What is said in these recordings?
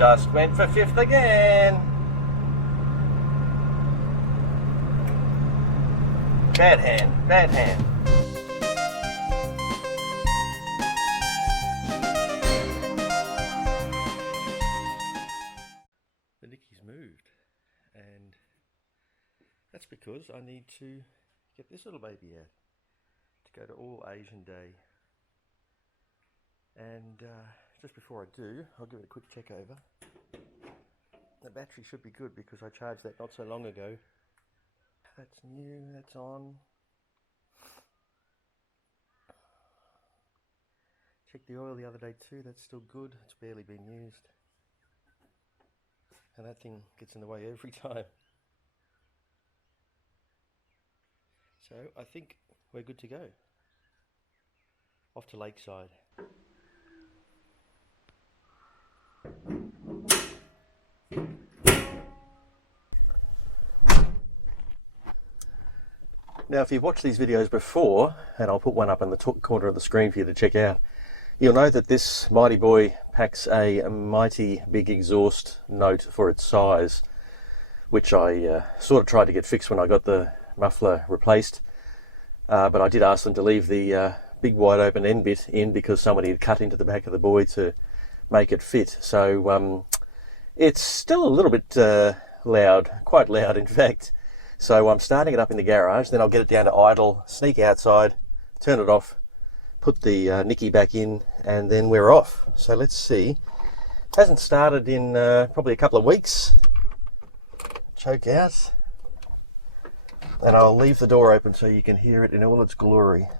just went for fifth again. Bad hand, bad hand. The Nicky's moved, and that's because I need to get this little baby out to go to All Asian Day. And just before I do, I'll give it a quick check over. The battery should be good because I charged that not so long ago. That's new, that's on. Checked the oil the other day too, that's still good. It's barely been used. And that thing gets in the way every time. So I think we're good to go. Off to Lakeside. Now, if you've watched these videos before, and I'll put one up in the top corner of the screen for you to check out, you'll know that this Mighty Boy packs a mighty big exhaust note for its size, which I sort of tried to get fixed when I got the muffler replaced, but I did ask them to leave the big wide open end bit in because somebody had cut into the back of the Boy to make it fit. So it's still a little bit loud, quite loud in fact. So I'm starting it up in the garage, then I'll get it down to idle, sneak outside, turn it off, put the Nicky back in, and then we're off. So let's see. Hasn't started in probably a couple of weeks. Choke out. And I'll leave the door open so you can hear it in all its glory.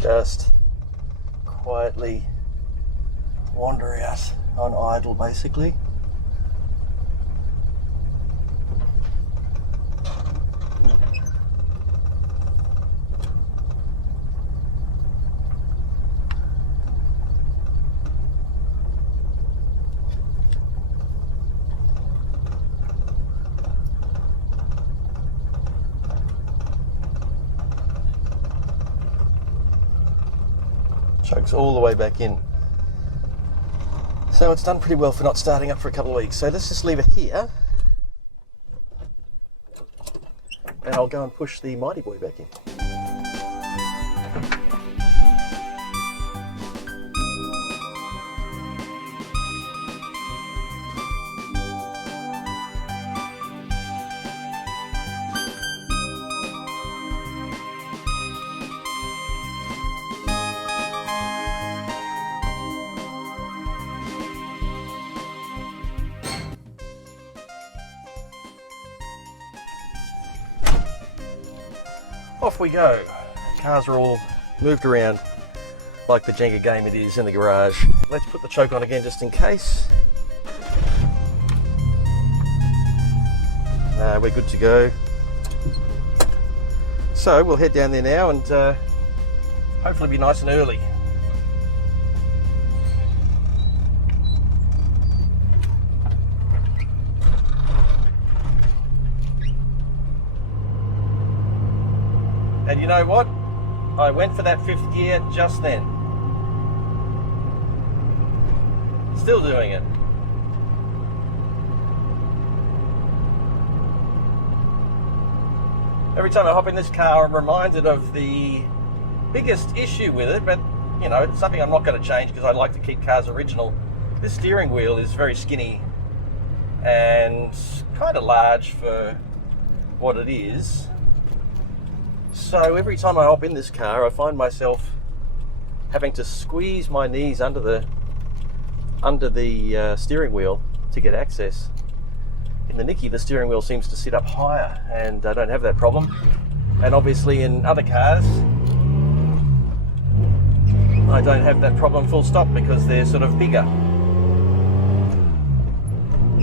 Just quietly wander out on idle basically. Chokes all the way back in. So it's done pretty well for not starting up for a couple of weeks. So let's just leave it here. And I'll go and push the Mighty Boy back in. Off we go. Cars are all moved around like the Jenga game it is in the garage. Let's put the choke on again just in case. We're good to go. So we'll head down there now and hopefully be nice and early. And you know what? I went for that fifth gear just then. Still doing it. Every time I hop in this car, I'm reminded of the biggest issue with it, but you know, it's something I'm not going to change because I like to keep cars original. This steering wheel is very skinny and kind of large for what it is. So every time I hop in this car, I find myself having to squeeze my knees under the steering wheel to get access. In the Nicky, the steering wheel seems to sit up higher, and I don't have that problem. And obviously in other cars, I don't have that problem full stop because they're sort of bigger.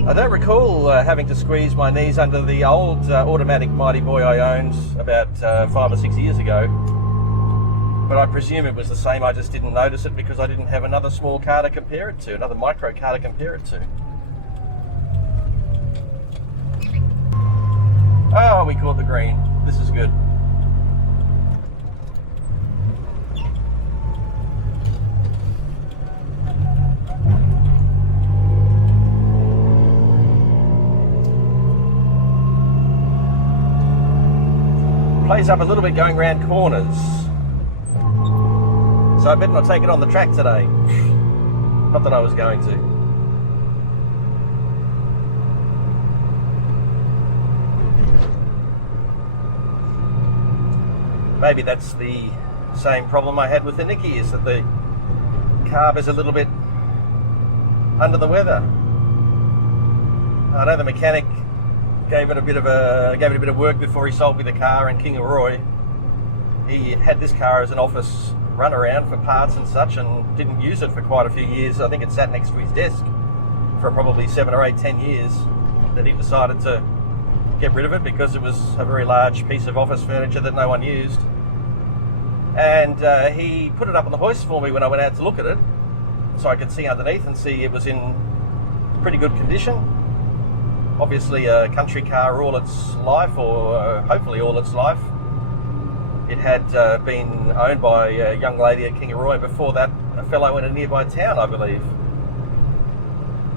I don't recall having to squeeze my knees under the old automatic Mighty Boy I owned about 5 or 6 years ago, but I presume it was the same. I just didn't notice it because I didn't have another small car to compare it to, another micro car to compare it to. Oh, we caught the green. This is good. Plays up a little bit going round corners, so I better not take it on the track today. Not that I was going to. Maybe that's the same problem I had with the Nicky, is that the carb is a little bit under the weather. I know the mechanic gave it a bit of work before he sold me the car in Kingaroy. He had this car as an office runaround for parts and such, and didn't use it for quite a few years. I think it sat next to his desk for probably 7 or 8, 10 years. Then he decided to get rid of it because it was a very large piece of office furniture that no one used. And he put it up on the hoist for me when I went out to look at it, so I could see underneath and see it was in pretty good condition. Obviously a country car all its life, or hopefully all its life. It had been owned by a young lady at Kingaroy. Before that, a fellow in a nearby town, I believe.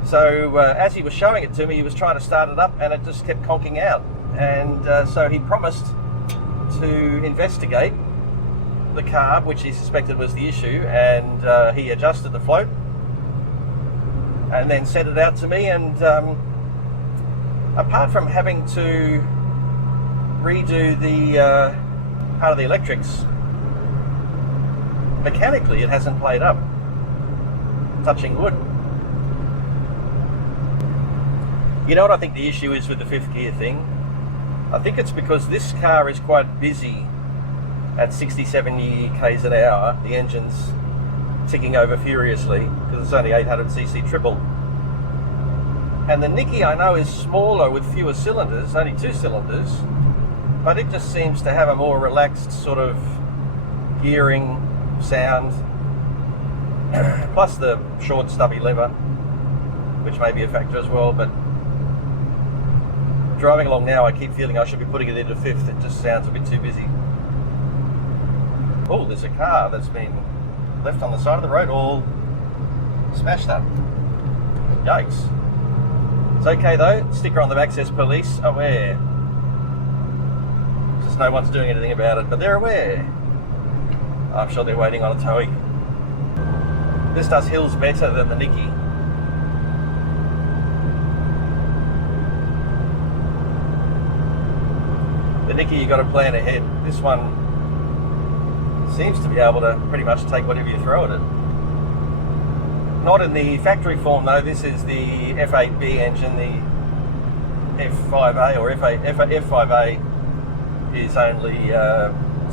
So as he was showing it to me, he was trying to start it up and it just kept conking out. And so he promised to investigate the carb, which he suspected was the issue, and he adjusted the float and then sent it out to me. And apart from having to redo the part of the electrics, mechanically it hasn't played up. Touching wood. You know what I think the issue is with the 5th gear thing? I think it's because this car is quite busy at 60-70 k's an hour. The engine's ticking over furiously because it's only 800cc triple. And the Nicky, I know, is smaller with fewer cylinders, only 2 cylinders, but it just seems to have a more relaxed sort of gearing sound, plus the short stubby lever, which may be a factor as well. But driving along now, I keep feeling I should be putting it into 5th. It just sounds a bit too busy. Oh, there's a car that's been left on the side of the road all smashed up. Yikes. It's okay though, sticker on the back says police aware. Just no one's doing anything about it, but they're aware. I'm sure they're waiting on a towing. This does hills better than the Nicky. The Nicky, you got to plan ahead. This one seems to be able to pretty much take whatever you throw at it. Not in the factory form though. This is the F8B engine. The F5A or F5A is only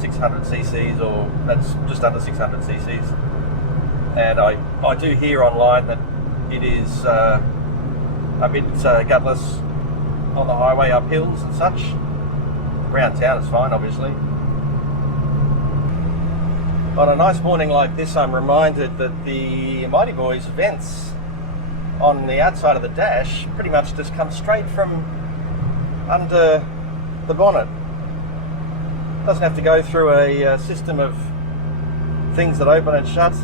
600 cc's, or that's just under 600 cc's. And I do hear online that it is a bit gutless on the highway, up hills and such. Around town it's fine, obviously. On a nice morning like this, I'm reminded that the Mighty Boy's vents on the outside of the dash pretty much just come straight from under the bonnet. Doesn't have to go through a system of things that open and shut.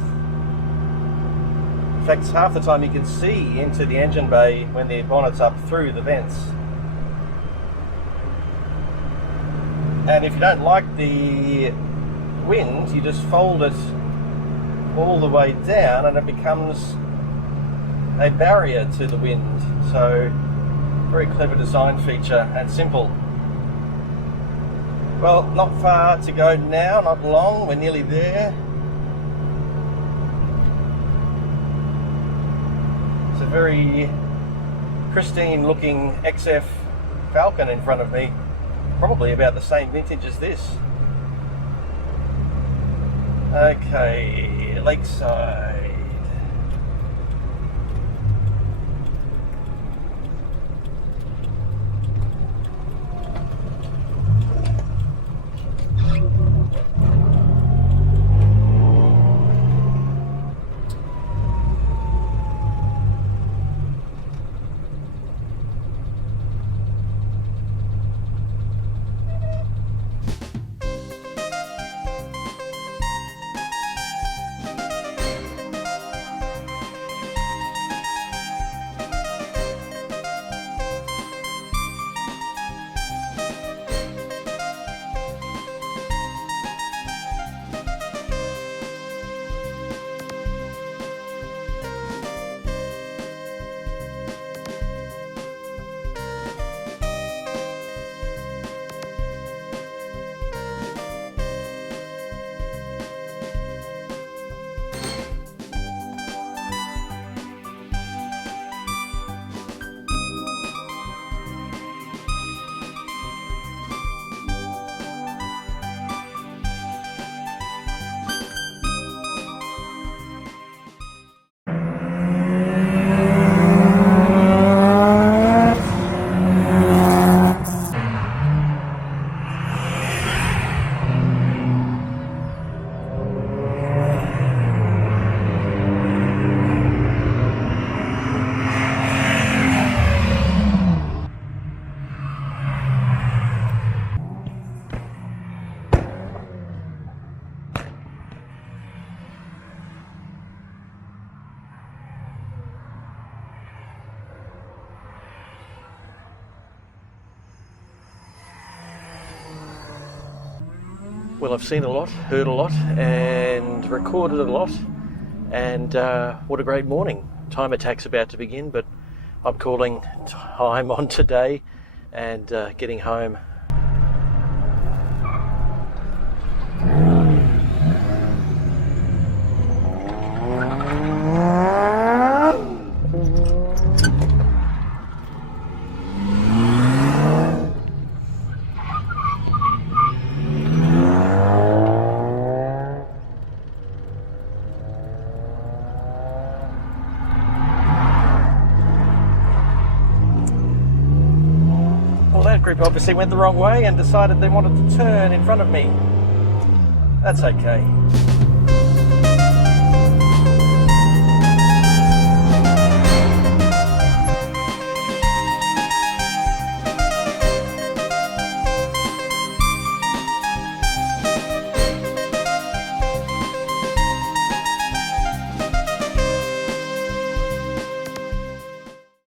In fact, half the time you can see into the engine bay when the bonnet's up through the vents. And if you don't like the wind, you just fold it all the way down and it becomes a barrier to the wind. So, very clever design feature and simple. Well, not far to go now, not long, we're nearly there. It's a very pristine looking XF Falcon in front of me, probably about the same vintage as this. Okay, Lakeside. Well, I've seen a lot, heard a lot, and recorded a lot, and what a great morning. Time attack's about to begin, but I'm calling time on today and getting home. Well, that group obviously went the wrong way and decided they wanted to turn in front of me. That's okay.